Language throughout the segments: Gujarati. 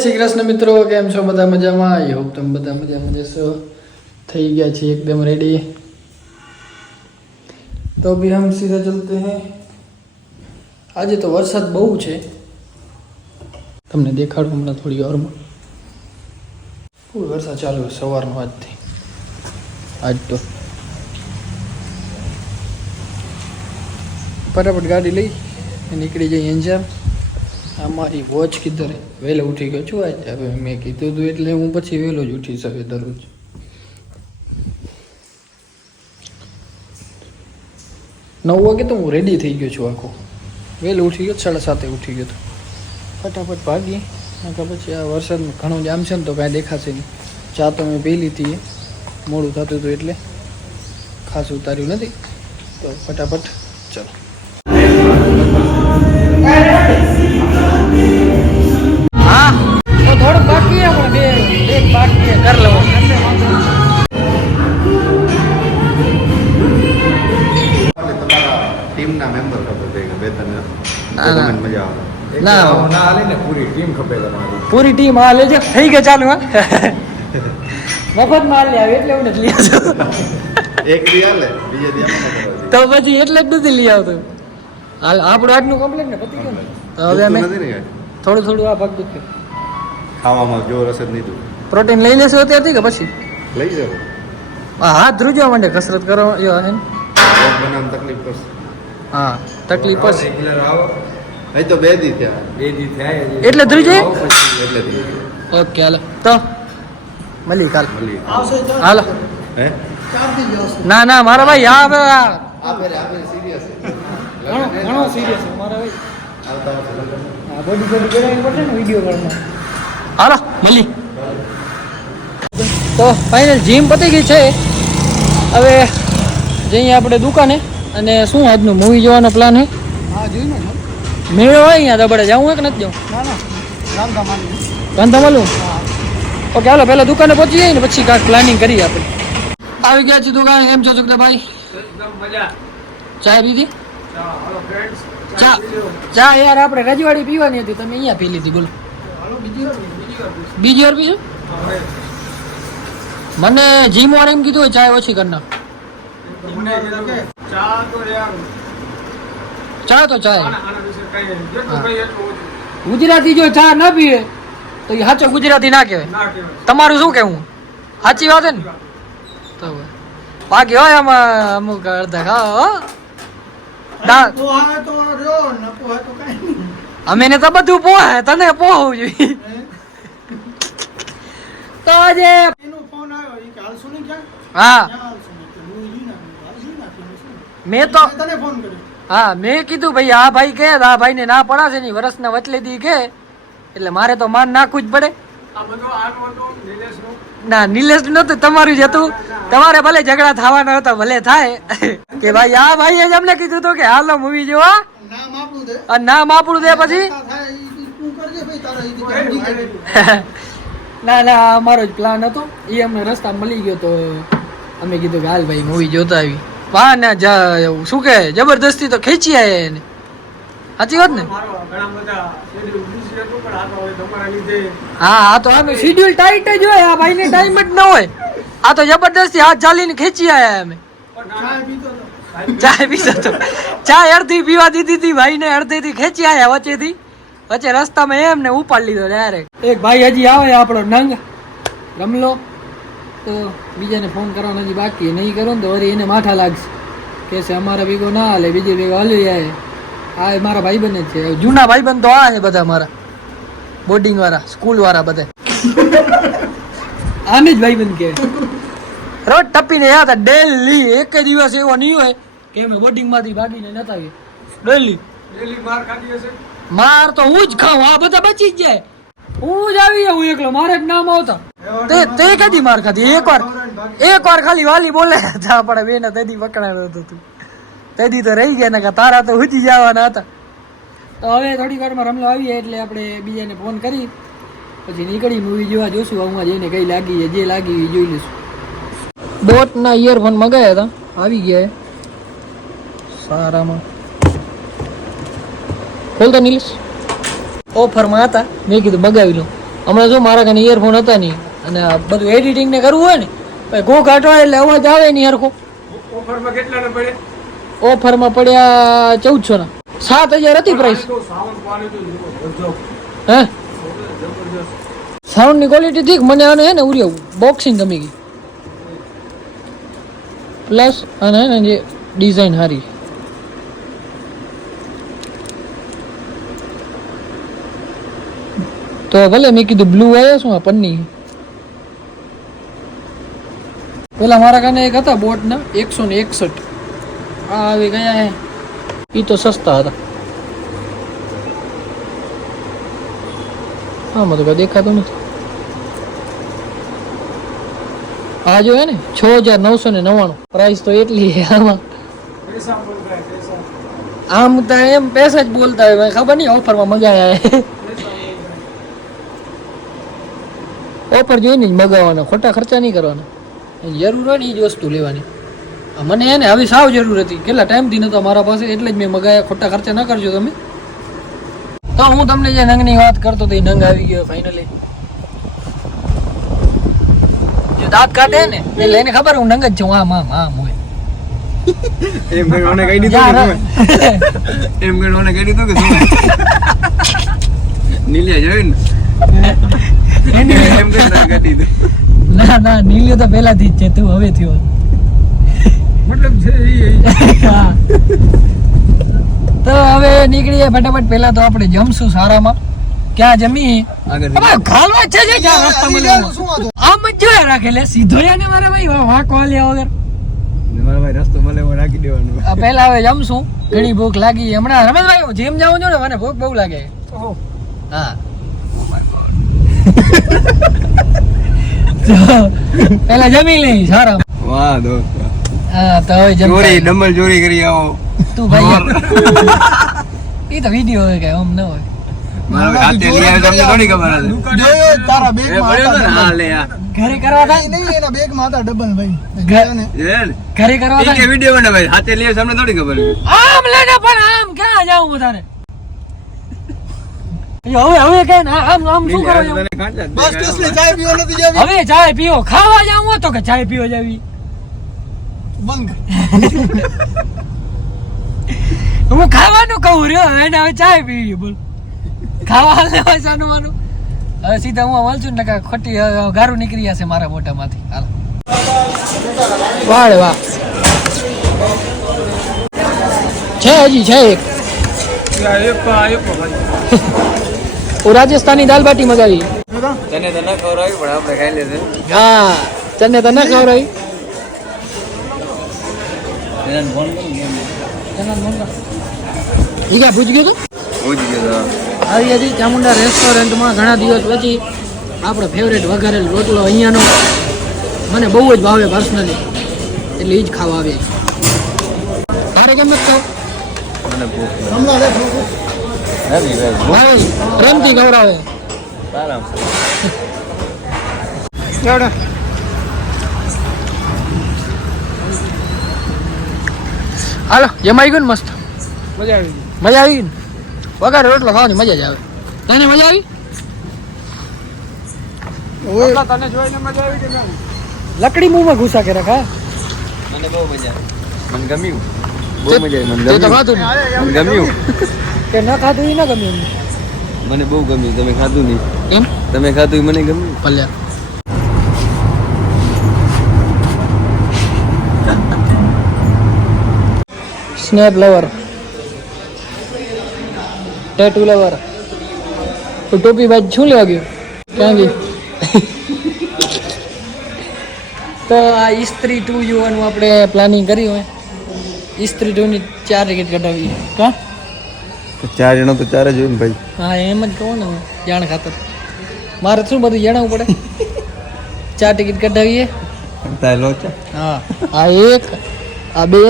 શ્રી કૃષ્ણ મિત્રો, કેમ છો? બધા મજામાં? આઈ હોપ તમે બધા મજામાં જશો. થઈ ગયા છીએ એકદમ રેડી તો અભી હમ સીધા ચલતે હૈ. આજે તો વરસાદ બહુ છે. તમને દેખાડું હમણાં થોડી વારમાં. ખૂબ વરસાદ ચાલુ છે સવારનો આજથી. આજ તો. ફટાફટ ગાડી લઈ નીકળી જઈએ અંજાર આ મારી વોચ કીધર. વહેલો ઉઠી ગયો છું આજે. હવે મેં કીધું હતું એટલે હું પછી વહેલો જ ઉઠી શકે દરરોજ. નવ વાગે તો હું રેડી થઈ ગયો છું આખો. વહેલો ઉઠી ગયો, સાડા સાતે ઉઠી ગયો તો. ફટાફટ ભાગી. નાખા પછી આ વરસાદ ઘણું જામ છે ને તો કાંઈ દેખાશે નહીં. ચા તો મેં પી લીધી મોડું થતું હતું એટલે ખાસ ઉતાર્યું નથી. તો ફટાફટ ચલો. પૂરી ટીમ પૂરી ટીમ આ લેજો થઈ ગયો ચાલુ હા? મફત માલ લે આવે એટલે હું નથી લઈ આવતો. એક દી હાલે બીજે દી તો પછી એટલે જ નથી લઈ આવતો. હાલ આપણું આજનું કમ્પ્લેટ ને? પતી ગયું તો હવે અમે થોડું થોડું આ ભાગ દુખે. ખાવામાં જોર હશે જ નહીં પ્રોટીન લઈ લેશો અત્યારથી કે પછી? લઈ જાવ આ હાથ ધ્રુજવા માંડે કસરત કરો એ હે ને? તકલીફ પડશે. હા તકલીફ પડશે રેગ્યુલર આવો. નહીં તો બે દી થયા. બે દી થયા એટલે ધ્રુજે? જાય એટલે ઓકે હાલો. તો મળી કાલ મળી હાલો. હે? ના ના મારા ભાઈ આ હવે આ આપે આ આપે સિરિયસ ઘણો ઘણો સિરિયસ મારા ભાઈ. આવતા આ બોડી બોડી કરાવી પડશે ને વીડિયો કરવા હાલો મળી તો ફાઇનલ જીમ પતી ગઈ છે. હવે જઈએ આપણે દુકાને. અને શું આજનું મૂવી જોવાનો પ્લાન છે હા મેળો હોય અહીંયા દબડે જવું હોય કે નથી જવું? મળું ઓકે હાલો પહેલા દુકાને પહોંચી જઈએ ને પછી કાંઈક પ્લાનિંગ કરીએ આપણે. આવી ગયા છીએ દુકાને. એમ છો ભાઈ? એકદમ ચા પીધી. ચા ચા યાર આપણે રજવાડી પીવાની હતી. તમે અહીંયા પી લીધી બોલો. બીજી વાર, પીશું મને જીમ વાળા એમ કીધું હોય ચાય ઓછી કરી નાખ. તમને કીધું કે ચા તો યાર. ચા તો. ગુજરાતી જો ચા ના પીએ તો એ સાચો ગુજરાતી ના કહેવાય. તમારું શું કહેવું? સાચી વાત છે ને? તો બાકી હોય આમાં અમુક અડધા ખાવા અમે ને તો બધું પોહે તને પોહવું જોઈએ. તો આજે હા ક્યાં હાલશું નહીં કે હું ઈ નાખું હાલશું નાખી શું મેં તો તને ફોન કર્યો. હા મેં કીધું ભાઈ આ ભાઈ કે આ ભાઈને ના પડાશે નહીં વર્ષના વચલેથી કે એટલે મારે તો માન નાખવું જ પડે. ના? નિલેશ નતું તમારું જ હતું. તમારે ભલે ઝઘડા થવાના હતા ભલે થાય. કે ભાઈ આ ભાઈએ જ અમને કીધું હતું કે હાલો મૂવી જોવા. દે અને નામ આપણું દે પછી? ભાઈ. ના ના અમારો જ પ્લાન હતો. એ અમને રસ્તા મળી ગયો તો અમે કીધું કે હાલ ભાઈ મૂવી જોતા આવી. વાહ ના જા શું કે જબરદસ્તી તો ખેંચી આવે એને. સાચી વાત ને? મારો ઘણા બધા schedule busy હતું, પણ આ તો હવે તમારા લીધે હા આ તો આનું શિડ્યુલ ટાઈટ જ હોય આ ભાઈને ટાઈમ જ ન હોય. આ તો જબરદસ્તી હાથ ચાલીને ખેંચી આવ્યા અમે. ચાય પીતો તો. ચા પીતો તો. ચા અડધી પીવા દીધી હતી ભાઈને અડધીથી ખેંચી આવ્યા વચ્ચેથી. વચ્ચે રસ્તામાં એમ ને ઉપાડી લીધો ડાયરેક્ટ એક ભાઈ હજી આવે આપણો નંગ. રમલો. તો બીજાને ફોન કરવાનો હજી બાકી નહીં કરો ને તો વળી એને માથા લાગશે. કે છે અમારા ભેગો ના હાલે બીજે ભેગો હાલી જાય. આ એ મારા ભાઈબંધ જ છે. જૂના ભાઈબંધ તો આ છે બધા મારા. બોર્ડિંગ વાળા સ્કૂલ વાળા બધા. આને જ ભાઈબંધ કે રોજ ટપીને યાદ હતા ડેલી. એક દિવસ એવો નહીં હોય કે અમે બોર્ડિંગમાંથી ભાગીને નતા આવીએ. ડેલી. ડેલી માર ખાધી હશે. માર તો હું જ ખાઉં. આ બધા બચી જ જાય. હું જ આવી હું એકલો. મારે જ નામ આવતા. તે તે કદી માર ખાધી? એક વાર એક વાર ખાલી વાલી બોલે જા પડે બેને તેદી પકડાયો હતો તું. તેદી તો રહી ગયા ને કે તારા તો ઉજી જવાના હતા. તો હવે થોડી વારમાં રમલો આવીએ એટલે આપણે બીજાને ફોન કરી પછી નીકળી મૂવી જોવા જોશું હું જઈને કઈ લાગી છે જે લાગી એ જોઈ લઈશું. બોટના ઇયરફોન મગાયા હતા આવી ગયા. સારામાં. બોલ તો નીલેશ. ઓફરમાં હતા. મેં કીધું મગાવી લઉં હમણાં જો મારા કાને ઇયરફોન હતા નહીં. અને આ બધું એડિટિંગ ને કરવું હોય ને પછી ઘો કાઢવા એટલે અવાજ આવે નહીં હરખો. ઓફરમાં કેટલા ને પડે ઓફરમાં પડ્યા ચૌદસો ના. સાત હજાર હતી પ્રાઇસ હે? સાઉન્ડની ક્વોલિટી ઠીક મને આને હે ને ઉર્યો બોક્સિંગ ગમી ગઈ. પ્લસ અને હે ને જે ડિઝાઇન સારી તો ભલે મેં કીધું બ્લુ આવ્યો શું આ પન્ની પેલા મારા કાને એક હતા બોટના એકસો ને એકસઠ. આ આવી ગયા હે. એ તો સસ્તા હતા. આમાં તો કઈ દેખાતું નથી. આ જો હે ને છ હજાર નવસો ને નવ્વાણું. પ્રાઇસ તો એટલી છે આમાં. આમ તો એમ પૈસા જ બોલતા હોય મને ખબર નહીં ઓફરમાં મગાયા ઓફર જોઈને જ મગાવવાના ખોટા ખર્ચા નહીં કરવાના. જરૂર હોય ને એ જ વસ્તુ લેવાની. મને એને હવે સાવ જરૂર હતી. કેટલા ટાઈમથી નતો મારા પાસે એટલે જ મેં મગાયા. ખોટા ખર્ચા ન કરજો તમે. તો હું તમને જે નંગની વાત કરતો તો એ નંગ આવી ગયો ફાઇનલી જે દાંત કાઢે ને એટલે એને ખબર હું નંગ જ છું. આમ આમ આમ હોય. એમ કરીને કહી દીધું એમ કરીને કહી દીધું કે નીલિયા જોયું ને. એમ કરીને કહી દીધું. ના ના નીલ્યો તો પહેલાથી જ છે તું હવે થયો. મતલબ છે તો હવે નીકળીએ ફટાફટ પહેલા તો આપણે જમશું સારામાં. ક્યાં જમી ખાલવા છે જે જ્યાં રસ્તા મળે. આમ જ જોયા રાખે લે સીધો યાને મારા ભાઈ વાંક વાલ્યા વગર. મારા ભાઈ રસ્તો મળે એમાં રાખી દેવાનું. પહેલા હવે જમશું. ઘણી ભૂખ લાગી હમણાં રમેશભાઈ જેમ જાઉં છું ને મને ભૂખ બહુ લાગે. હા. તો પહેલા જમી લઈ સારા. વાહ દોસ્ત હા તો હવે ચોરી ડબલ ચોરી કરી આવો. તું ભાઈ એ તો વિડિયો હોય કે આમ ન હોય. મારા હાથે લઈ આવ્યો તમને થોડી ખબર હતી જોયો જ તારા એ બેગમાં પડ્યો તો ને હતા હા લે આ ઘરે કરવા હવે હવે કે આમ આમ શું કરો બસ. ટેસ્ટલી ચાય પીવો નથી જાવી? હવે ચાય પીવો. ખાવા જાવું તો કે ચાય પીવો જાવી. બંધ હું ખાવાનું કહું રહ્યો એને હવે ચાય પીવી બોલ. ખાવા હાલ લેવા સાનું હવે સીધા હું મળશું ને કાંઈ ખોટી ગારું નીકળી જશે મારા મોઢામાંથી. હાલ. વાહ વાહ. છે હજી છે એક. હા તને તો ન ખવડાવી એને ફોન કરું કેમ ઈ ક્યાં પૂછ ગયો તું? ગયો આવી હતી ચામુંડા રેસ્ટોરન્ટમાં ઘણા દિવસ પછી આપણો ફેવરેટ વઘારેલ રોટલો અહીંયાનો. મને બહુ જ ભાવે પર્સનલી એટલે એ જ ખાવા આવે. તારે કેમ નથી ખાવ? મને ભૂખ પ્રેમથી ખવડાવે સારા. હાલો જમાઈ ગયું ને મસ્ત? મજા આવી મજા આવી ને? વઘારે રોટલો ખાવાની મજા જ આવે. તને મજા આવી? તને જોઈને મજા આવી કે લકડી મુંહમાં ઘૂસા કે રખા મને બહુ મજા મને ગમ્યું. તે- તે મને તો ખાધું મને ગમ્યું. કે ન ખાધું એ ન ગમ્યું મને બહુ ગમ્યું. તમે ખાધું નહીં. એમ? તમે ખાધું મને ગમ્યું? ભલ્યા સ્નેપ લવર ટેટુ લવર તો ટોપી બાજ શું લેવા ગયો? ક્યાં ગઈ? તો આ ઇસ્ત્રી ટુ યુવાનું આપણે પ્લાનિંગ કર્યું હોય ઇસ્ત્રી ધોની ચાર ટિકિટ કઢાવી. કા ચાર જણા તો ચાર જ હોય ને ભાઈ. હા એમ જ કહો ને જાણ ખાતર. મારે શું બધું જણાવવું પડે? ચાર ટિકિટ કઢાવીએ. હા આ એક આ બે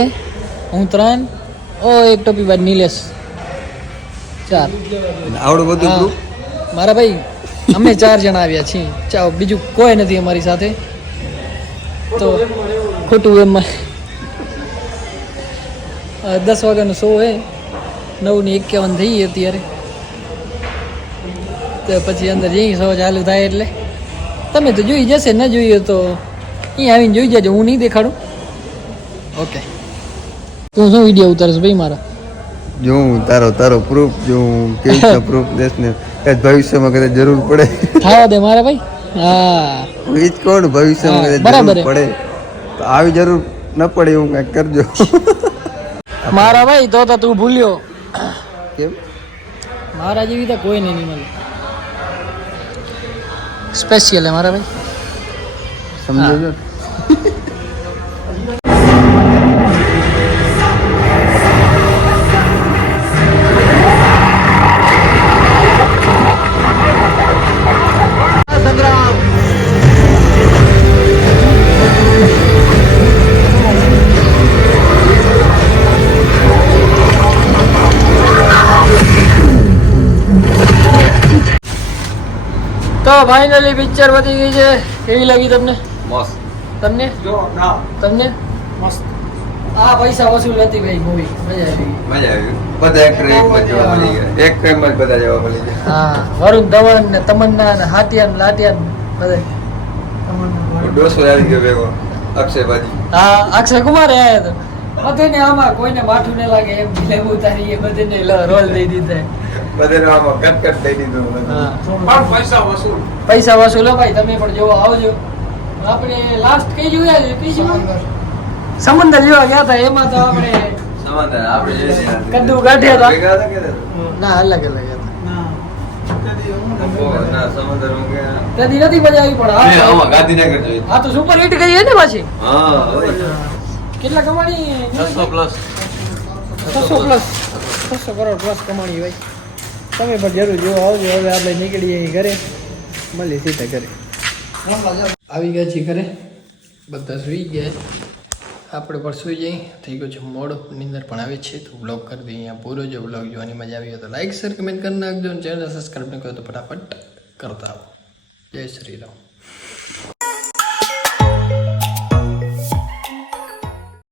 હું ત્રણ ઓ એક ટોપી બાદ નિલેશ. ચાર. આવડું બધું મારા ભાઈ અમે ચાર જણા આવ્યા છીએ. ચાલો બીજું કોઈ નથી અમારી સાથે. તો ખોટું એમાં દસ વાગ્યાનો શો હે. નવની એકાવન થઈ અત્યારે. તો પછી અંદર જઈ શો ચાલુ થાય એટલે. તમે તો જોઈ જશે ન જોઈએ તો અહીં આવીને જોઈ જજો હું નહીં દેખાડું. ઓકે તું શું વીડિયો ઉતારશ ભાઈ મારા? જો હું તારો તારો પ્રૂફ જો હું કેવી પ્રૂફ દેશ ને કદાચ ભવિષ્યમાં કદાચ જરૂર પડે. થાય દે મારા ભાઈ. હા. વીજ ને ભવિષ્યમાં કદાચ જરૂર પડે. તો આવી જરૂર ન પડે એવું કંઈક કરજો. મારા ભાઈ તો તો તું ભૂલ્યો. કેમ? મારા જેવી તો કોઈ નહીં મળે. સ્પેશિયલ હે મારા ભાઈ. સમજો ફાઇનલી પિક્ચર પતી ગઈ છે. કેવી લાગી તમને? મસ્ત. તમને? જો ના. તમને? મસ્ત. આ પૈસા વસૂલ હતી ભાઈ મૂવી મજા આવી. મજા આવી. બધા એક ટ્રેકમાં જોવા મળી ગયા. એક ટ્રેકમાં બધા જોવા મળી ગયા. હા વરુણ ધવન ને તમન્ના ને હાતિયાન લાતિયાન બધા. ડોસો આવી ગયો ભેગો. અક્ષય બાજી હા અક્ષય કુમાર આયા તો. બધાને આમાં કોઈને માઠું ન લાગે એમ લેવું ઉતારી એ બધાને રોલ દઈ દીધા. બધાને આમાં કટ કટ દઈ દીધું પણ પૈસા વસૂલ. પૈસા વસૂલ ભાઈ તમે પણ જોવા આવજો. આપણે લાસ્ટ કઈ જોયા છે કઈ જોયા સમંદર જોવા ગયા હતા એમાં તો આપણે સમંદર આપણે કદ્દુ કાઢ્યા હતા. ના અલગ અલગ હતા. ના સમંદરમાં ગયા. ત્યાંથી નથી મજા આવી પણ હા. ગાંધીનગર જોઈ. હા તો સુપર હિટ ગઈ હે ને પાછી. હા હોય. કેટલા કમાણી છસો પ્લસ. છસો પ્લસ. છસો કરોડ પ્લસ કમાણી ભાઈ તમે પણ જરૂર જોવા આવજો. હવે આપણે નીકળીએ અહીં ઘરે. મળીએ સીધા ઘરે. આવી ગયા છીએ ઘરે. બધા સુઈ ગયા. આપણે પણ સુઈ જઈએ. થઈ ગયો છે મોડો. નિંદર પણ આવે છે. તો બ્લોગ કરી દઈએ. અહીંયા પૂરો જો બ્લોગ જોવાની મજા આવી હોય તો લાઈક શેર કમેન્ટ કરી નાખજો અને ચેનલ સબસ્ક્રાઈબ ન કરો તો ફટાફટ કરતા આવો. જય શ્રી રામ.